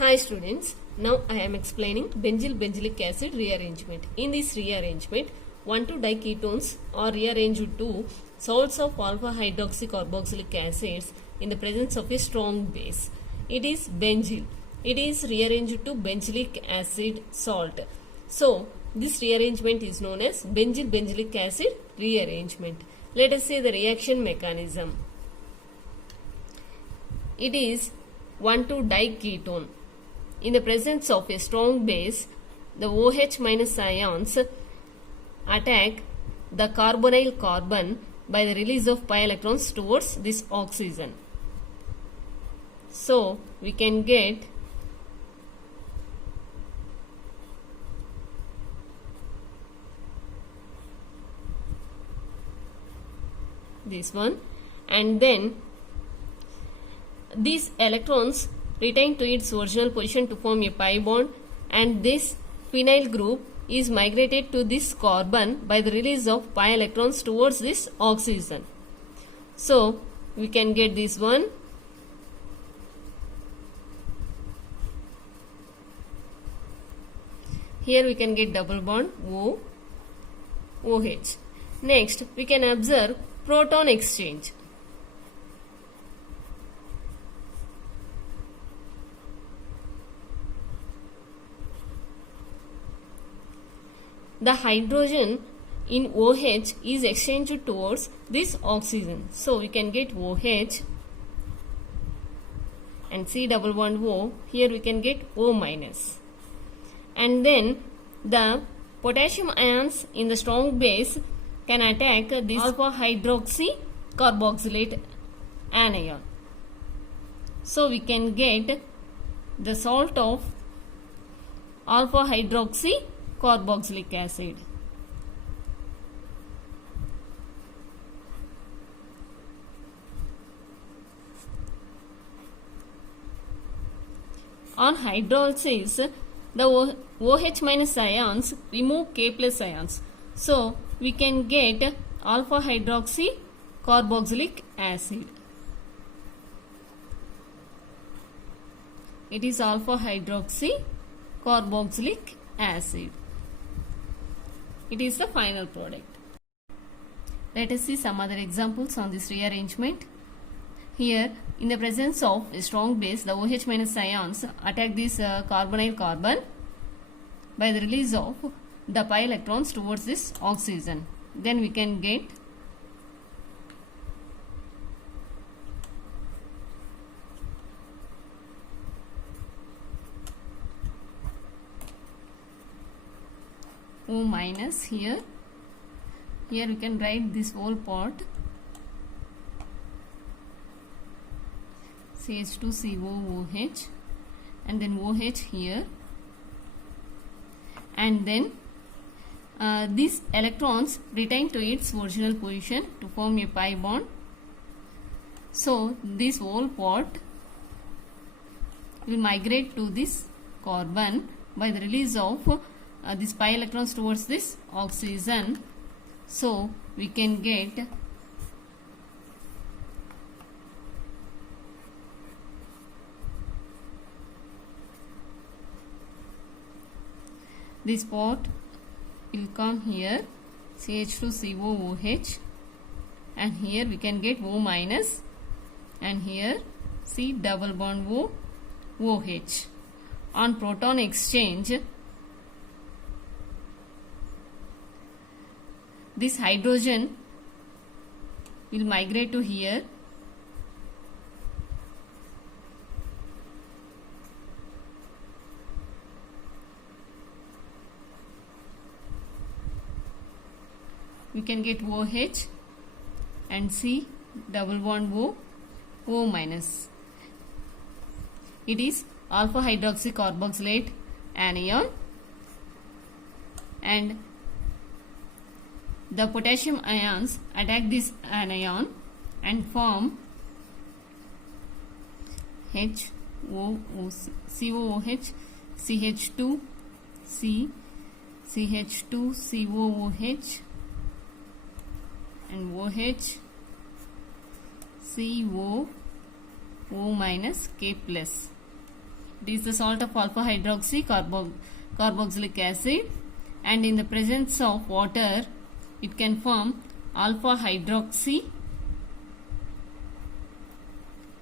Hi students, now I am explaining benzyl benzylic acid rearrangement. In this rearrangement, 1,2-diketones are rearranged to salts of alpha hydroxycarboxylic acids in the presence of a strong base. It is benzyl. It is rearranged to benzylic acid salt. So, this rearrangement is known as benzyl benzylic acid rearrangement. Let us see the reaction mechanism. It is 1,2-diketone. In the presence of a strong base, the OH minus ions attack the carbonyl carbon by the release of pi electrons towards this oxygen. So, we can get this one, and then these electrons retain to its original position to form a pi bond, and this phenyl group is migrated to this carbon by the release of pi electrons towards this oxygen. So, we can get this one. Here we can get double bond OH. Next, we can observe proton exchange. The hydrogen in OH is exchanged towards this oxygen. So, we can get OH and C double bond O. Here we can get O minus. And then the potassium ions in the strong base can attack this alpha hydroxy carboxylate anion. So, we can get the salt of alpha hydroxy carboxylic acid. On hydrolysis, the OH minus ions remove K plus ions. So, we can get alpha hydroxy carboxylic acid. It is alpha hydroxy carboxylic acid. It is the final product. Let us see some other examples on this rearrangement. Here, in the presence of a strong base, the OH minus ions attack this carbonyl carbon by the release of the pi electrons towards this oxygen. Then we can get O minus here. Here we can write this whole part CH2COOH and then OH here, and then these electrons retain to its original position to form a pi bond. So, this whole part will migrate to this carbon by the release of this pi electrons towards this oxygen. So, we can get this part will come here CH2COOH, and here we can get O minus, and here C double bond OH. On proton exchange, this hydrogen will migrate to here, we can get OH and C double bond O minus. It is alpha hydroxy carboxylate anion, and the potassium ions attack this anion and form COOH, CH2, CH2COOH, and OH, CO, O minus, K plus. It is the salt of alpha hydroxy carboxylic acid, and in the presence of water it can form alpha hydroxy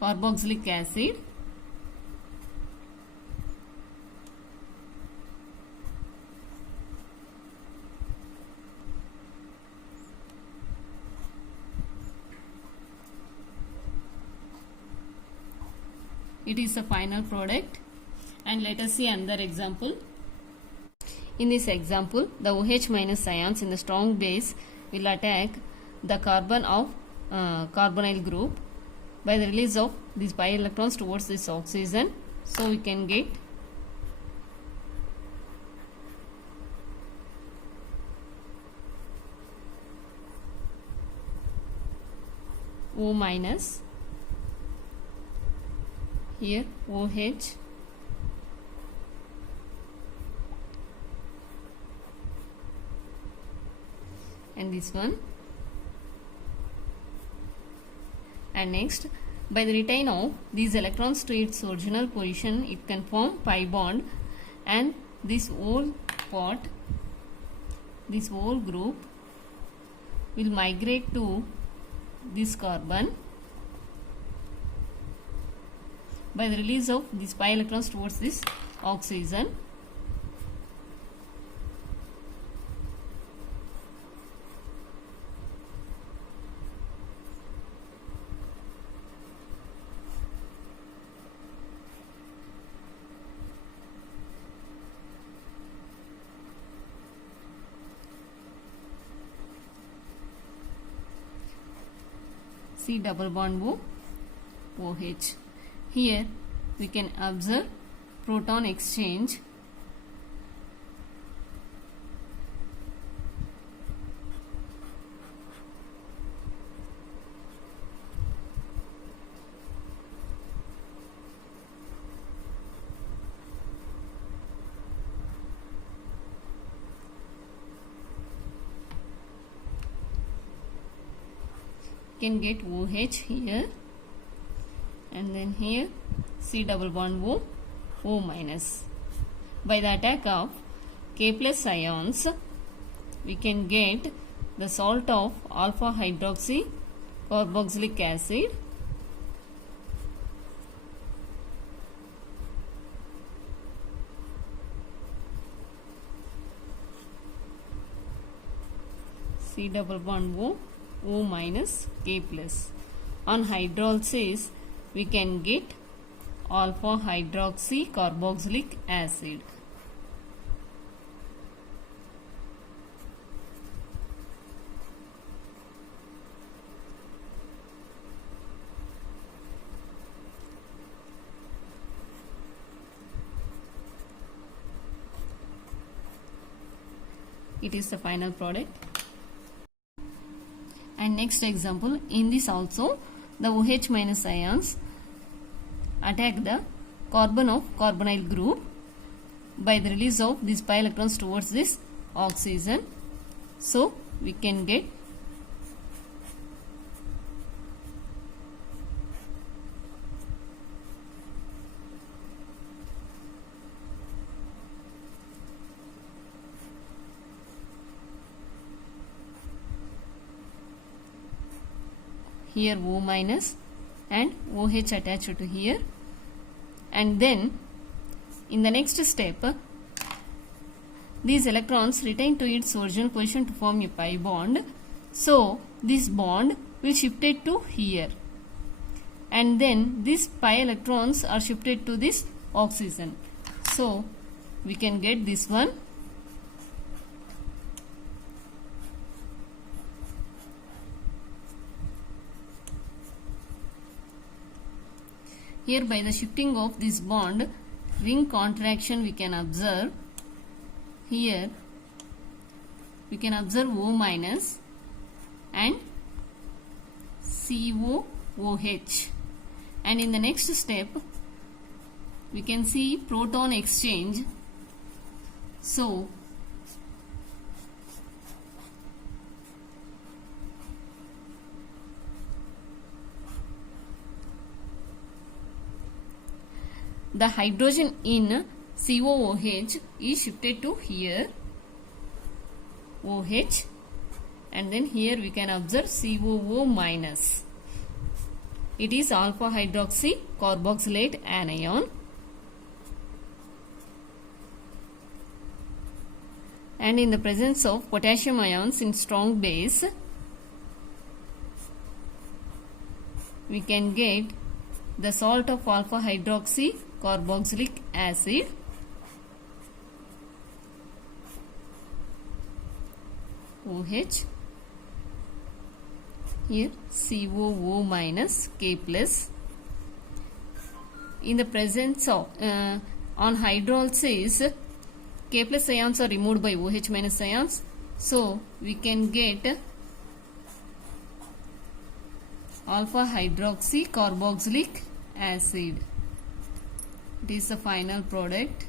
carboxylic acid. It is the final product. And let us see another example. In this example, the OH minus ions in the strong base will attack the carbon of carbonyl group by the release of these pi electrons towards this oxygen. So we can get O minus, here OH, and this one. And next, by the retain of these electrons to its original position, it can form pi bond, and this whole part, this whole group will migrate to this carbon by the release of these pi electrons towards this oxygen. C double bond O, OH. Here we can observe proton exchange. Can get OH here, and then here C double bond O, O minus. By the attack of K plus ions, we can get the salt of alpha hydroxy carboxylic acid, C double bond O, O minus, K plus. On hydrolysis, we can get alpha hydroxy carboxylic acid. It is the final product. And next example, in this also the OH minus ions attack the carbon of carbonyl group by the release of these pi electrons towards this oxygen. So we can get here O minus and OH attached to here, and then in the next step these electrons retain to its original position to form a pi bond. So this bond will shifted to here, and then these pi electrons are shifted to this oxygen. So we can get this one. Here by the shifting of this bond, ring contraction we can observe. Here we can observe O minus and COOH, and in the next step we can see proton exchange. So the hydrogen in COOH is shifted to here OH, and then here we can observe COO minus. It is alpha hydroxy carboxylate anion. And in the presence of potassium ions in strong base, we can get the salt of alpha hydroxy carboxylic acid, OH, here COO minus K plus. In the presence of on hydrolysis, K plus ions are removed by OH minus ions, so we can get alpha hydroxy carboxylic acid. It is the final product.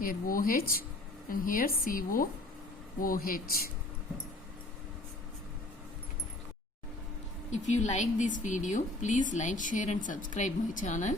Here OH and here COOH. If you like this video, please like, share and subscribe my channel.